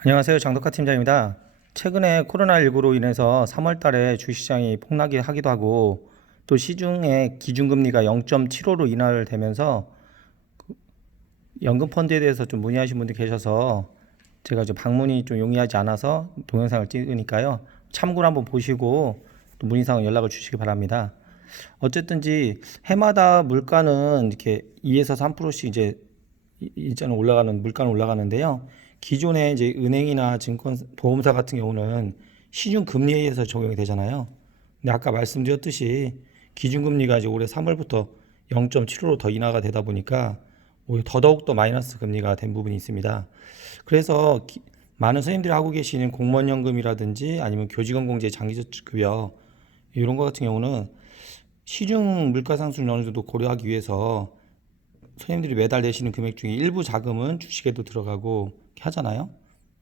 안녕하세요. 장덕화 팀장입니다. 최근에 코로나19로 인해서 3월 달에 주식시장이 폭락이 하기도 하고 또 시중에 기준금리가 0.75로 인하되면서 연금펀드에 대해서 좀 문의하신 분들이 계셔서 제가 이제 방문이 좀 용이하지 않아서 동영상을 찍으니까요. 참고로 한번 보시고 또 문의사항 연락을 주시기 바랍니다. 어쨌든지 해마다 물가는 이렇게 2에서 3%씩 이제 일자는 올라가는 물가는 올라가는데요. 기존에 이제 은행이나 증권 보험사 같은 경우는 시중 금리에 의해서 적용이 되잖아요. 근데 아까 말씀드렸듯이 기준금리가 이제 올해 3월부터 0.75로 더 인하가 되다 보니까 오히려 더더욱 더 마이너스 금리가 된 부분이 있습니다. 그래서 많은 선생님들이 하고 계시는 공무원연금이라든지 아니면 교직원공제 장기저축급여 이런 거 같은 경우는 시중 물가 상승을 어느 정도 고려하기 위해서 선생님들이 매달 내시는 금액 중에 일부 자금은 주식에도 들어가고 이렇게 하잖아요.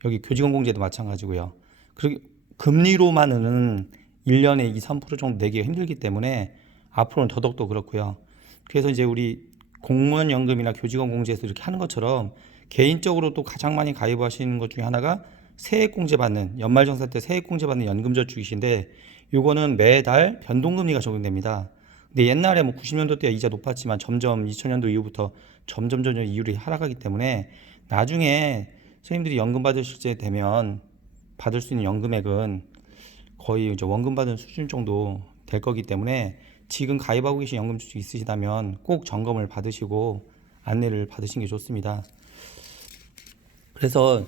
여기 교직원공제도 마찬가지고요. 그리고 금리로만은 1년에 2, 3% 정도 내기가 힘들기 때문에 앞으로는 더더욱더 그렇고요. 그래서 이제 우리 공무원연금이나 교직원공제에서 이렇게 하는 것처럼 개인적으로 또 가장 많이 가입하시는 것 중에 하나가 세액공제 받는 연말정산 때 세액공제 받는 연금저축이신데 요거는 매달 변동금리가 적용됩니다. 근데 옛날에 뭐 90년도 때 이자 높았지만 점점 2000년도 이후부터 점점 이율이 하락하기 때문에 나중에 선생님들이 연금 받으실 때 되면 받을 수 있는 연금액은 거의 이제 원금 받은 수준 정도 될 거기 때문에 지금 가입하고 계신 연금 저축 있으시다면 꼭 점검을 받으시고 안내를 받으시는 게 좋습니다. 그래서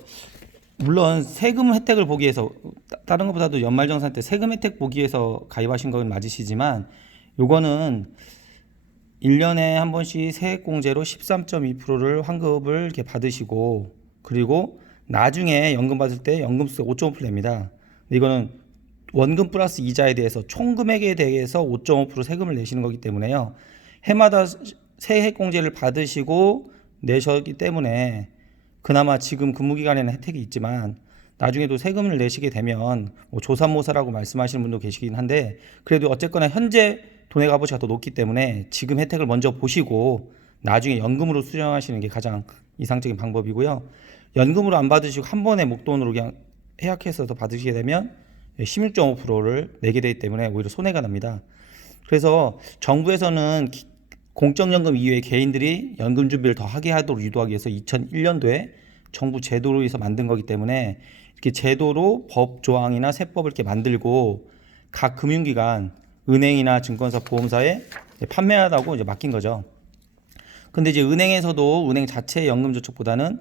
물론 세금 혜택을 보기 위해서 다른 것보다도 연말정산 때 세금 혜택 보기 위해서 가입하신 건 맞으시지만 요거는 1년에 한 번씩 세액공제로 13.2%를 환급을 이렇게 받으시고 그리고 나중에 연금 받을 때 연금세 5.5% 냅니다. 근데 이거는 원금 플러스 이자에 대해서 총 금액에 대해서 5.5% 세금을 내시는 거기 때문에요. 해마다 세액공제를 받으시고 내셨기 때문에 그나마 지금 근무기간에는 혜택이 있지만 나중에도 세금을 내시게 되면 뭐 조삼모사라고 말씀하시는 분도 계시긴 한데 그래도 어쨌거나 현재 돈의 값어치가 더 높기 때문에 지금 혜택을 먼저 보시고 나중에 연금으로 수령하시는 게 가장 이상적인 방법이고요. 연금으로 안 받으시고 한 번에 목돈으로 그냥 해약해서 더 받으시게 되면 16.5%를 내게 되기 때문에 오히려 손해가 납니다. 그래서 정부에서는 공적연금 이외에 개인들이 연금 준비를 더 하게 하도록 유도하기 위해서 2001년도에 정부 제도로 해서 만든 거기 때문에 이렇게 제도로 법 조항이나 세법을 이렇게 만들고 각 금융기관, 은행이나 증권사, 보험사에 판매하다고 이제 맡긴 거죠. 근데 이제 은행에서도 은행 자체의 연금저축보다는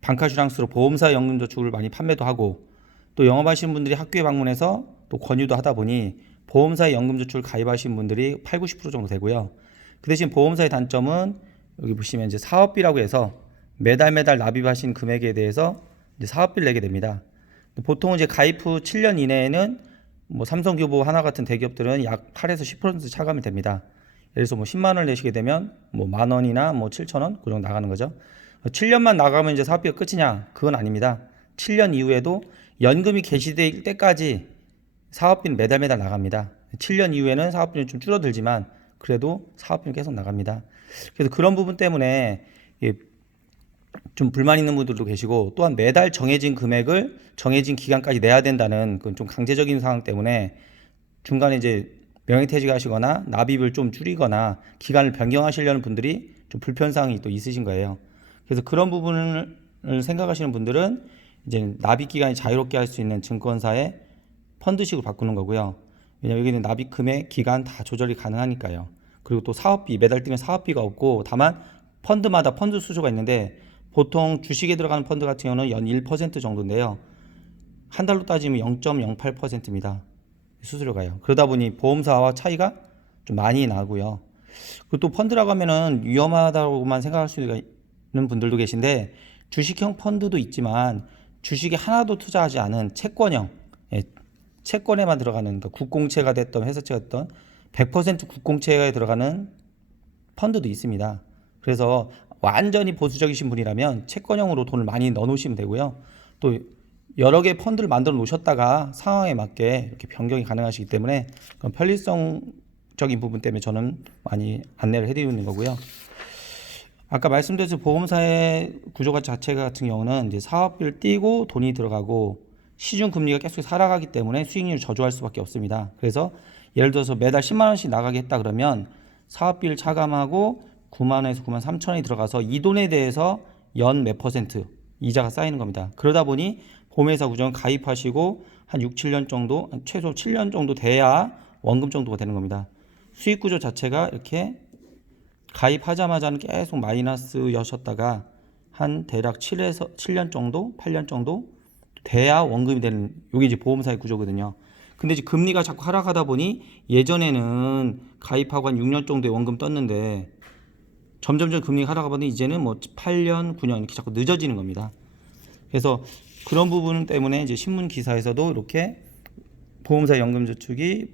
방카슈랑스로 보험사 연금저축을 많이 판매도 하고 또 영업하시는 분들이 학교에 방문해서 또 권유도 하다 보니 보험사의 연금저축을 가입하신 분들이 8, 90% 정도 되고요. 그 대신 보험사의 단점은 여기 보시면 이제 사업비라고 해서 매달 납입하신 금액에 대해서 이제 사업비를 내게 됩니다. 보통 이제 가입 후 7년 이내에는 뭐 삼성교보 하나 같은 대기업들은 약 8에서 10% 차감이 됩니다. 예를 들어서 뭐 10만 원을 내시게 되면 뭐 만 원이나 뭐 7천 원 그 정도 나가는 거죠. 7년만 나가면 이제 사업비가 끝이냐? 그건 아닙니다. 7년 이후에도 연금이 개시될 때까지 사업비는 매달 나갑니다. 7년 이후에는 사업비는 좀 줄어들지만 그래도 사업비는 계속 나갑니다. 그래서 그런 부분 때문에 좀 불만 있는 분들도 계시고 또한 매달 정해진 금액을 정해진 기간까지 내야 된다는 그좀 강제적인 상황 때문에 중간에 이제 명예퇴직 하시거나 납입을 좀 줄이거나 기간을 변경하시려는 분들이 좀 불편사항이 또 있으신 거예요. 그래서 그런 부분을 생각하시는 분들은 이제 납입 기간이 자유롭게 할 수 있는 증권사의 펀드식으로 바꾸는 거고요. 왜냐면 여기는 납입 금액, 기간 다 조절이 가능하니까요. 그리고 또 사업비, 매달 뛰는 사업비가 없고 다만 펀드마다 펀드 수수가 있는데 보통 주식에 들어가는 펀드 같은 경우는 연 1% 정도인데요. 한 달로 따지면 0.08%입니다. 수수료가요. 그러다 보니 보험사와 차이가 좀 많이 나고요. 그리고 또 펀드라고 하면은 위험하다고만 생각할 수 있는 분들도 계신데 주식형 펀드도 있지만 주식에 하나도 투자하지 않은 채권형, 채권에만 들어가는 그러니까 국공채가 됐던 회사채가 됐던 100% 국공채에 들어가는 펀드도 있습니다. 그래서 완전히 보수적이신 분이라면 채권형으로 돈을 많이 넣어 놓으시면 되고요. 또 여러 개 펀드를 만들어 놓으셨다가 상황에 맞게 이렇게 변경이 가능하시기 때문에 그런 편리성적인 부분 때문에 저는 많이 안내를 해드리는 거고요. 아까 말씀드린 보험사의 구조가 자체 같은 경우는 이제 사업비를 띄고 돈이 들어가고 시중 금리가 계속 살아가기 때문에 수익률을 저조할 수밖에 없습니다. 그래서 예를 들어서 매달 10만 원씩 나가게 했다 그러면 사업비를 차감하고 9만 원에서 9만 3천 원이 들어가서 이 돈에 대해서 연 몇 퍼센트 이자가 쌓이는 겁니다. 그러다 보니 보험회사 구조는 가입하시고 한 6, 7년 정도, 최소 7년 정도 돼야 원금 정도가 되는 겁니다. 수익 구조 자체가 이렇게 가입하자마자는 계속 마이너스여셨다가 한 대략 7년 정도, 8년 정도 돼야 원금이 되는, 이게 이제 보험사의 구조거든요. 근데 이제 금리가 자꾸 하락하다 보니 예전에는 가입하고 한 6년 정도에 원금 떴는데 점점점 금리가 하락하다 보니 이제는 뭐 8년, 9년 이렇게 자꾸 늦어지는 겁니다. 그래서 그런 부분 때문에 이제 신문 기사에서도 이렇게 보험사 연금저축이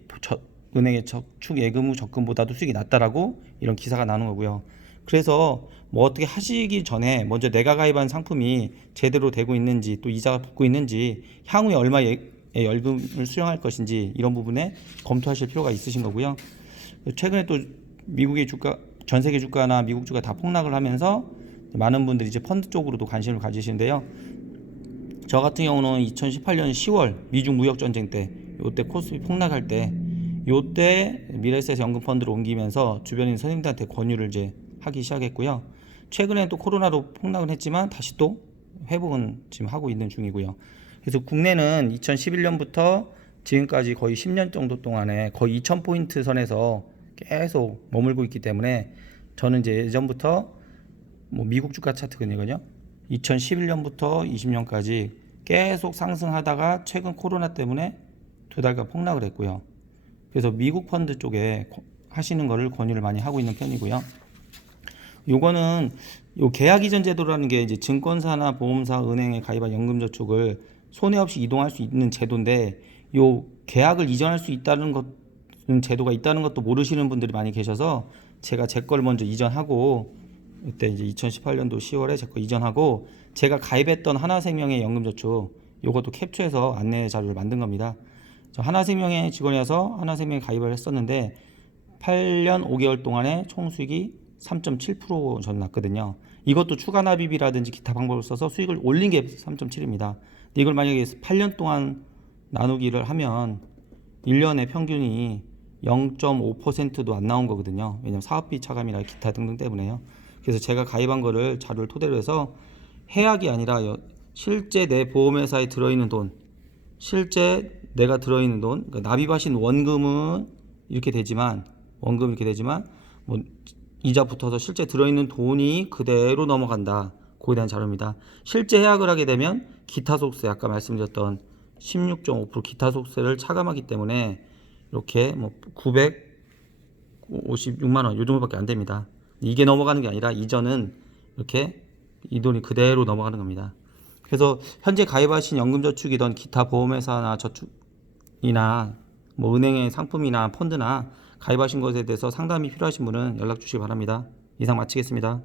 은행의 저축 예금 후 적금보다도 수익이 낮다라고 이런 기사가 나오는 거고요. 그래서 뭐 어떻게 하시기 전에 먼저 내가 가입한 상품이 제대로 되고 있는지 또 이자가 붙고 있는지 향후에 얼마의 연금을 수령할 것인지 이런 부분에 검토하실 필요가 있으신 거고요. 최근에 또 미국의 주가, 전 세계 주가나 미국 주가 다 폭락을 하면서 많은 분들이 이제 펀드 쪽으로도 관심을 가지시는데요. 저 같은 경우는 2018년 10월 미중 무역 전쟁 때, 요때 코스피 폭락할 때, 요때 미래에셋 연금 펀드로 옮기면서 주변인 선생님들한테 권유를 이제 하기 시작했고요. 최근에 또 코로나로 폭락은 했지만 다시 또 회복은 지금 하고 있는 중이고요. 그래서 국내는 2011년부터 지금까지 거의 10년 정도 동안에 거의 2000포인트 선에서 계속 머물고 있기 때문에 저는 이제 예전부터 뭐 미국 주가 차트거든요. 2011년부터 20년까지 계속 상승하다가 최근 코로나 때문에 2달간 폭락을 했고요. 그래서 미국 펀드 쪽에 하시는 거를 권유를 많이 하고 있는 편이고요. 요거는 요 계약 이전 제도라는 게 이제 증권사나 보험사, 은행에 가입한 연금저축을 손해 없이 이동할 수 있는 제도인데, 요 계약을 이전할 수 있다는 제도가 있다는 것도 모르시는 분들이 많이 계셔서 제가 제 걸 먼저 이전하고, 그때 이제 2018년도 10월에 제 거 이전하고 제가 가입했던 하나생명의 연금저축 요것도 캡처해서 안내 자료를 만든 겁니다. 저 하나생명의 직원이어서 하나생명에 가입을 했었는데 8년 5개월 동안에 총 수익이 3.7% 저는 났거든요. 이것도 추가 납입이라든지 기타 방법을 써서 수익을 올린 게 3.7입니다. 이걸 만약에 8년 동안 나누기를 하면 1년에 평균이 0.5%도 안 나온 거거든요. 왜냐면 사업비 차감이나 기타 등등 때문에요. 그래서 제가 가입한 거를 자료를 토대로 해서 해약이 아니라 실제 내 보험회사에 들어있는 돈, 실제 내가 들어있는 돈, 그러니까 납입하신 원금은 이렇게 되지만 뭐 이자 붙어서 실제 들어있는 돈이 그대로 넘어간다. 그에 대한 자료입니다. 실제 해약을 하게 되면 기타 속세, 아까 말씀드렸던 16.5% 기타 속세를 차감하기 때문에 이렇게 뭐 956만 원 요 정도밖에 안 됩니다. 이게 넘어가는 게 아니라 이전은 이렇게 이 돈이 그대로 넘어가는 겁니다. 그래서 현재 가입하신 연금저축이던 기타 보험회사나 저축이나 뭐 은행의 상품이나 펀드나 가입하신 것에 대해서 상담이 필요하신 분은 연락 주시기 바랍니다. 이상 마치겠습니다.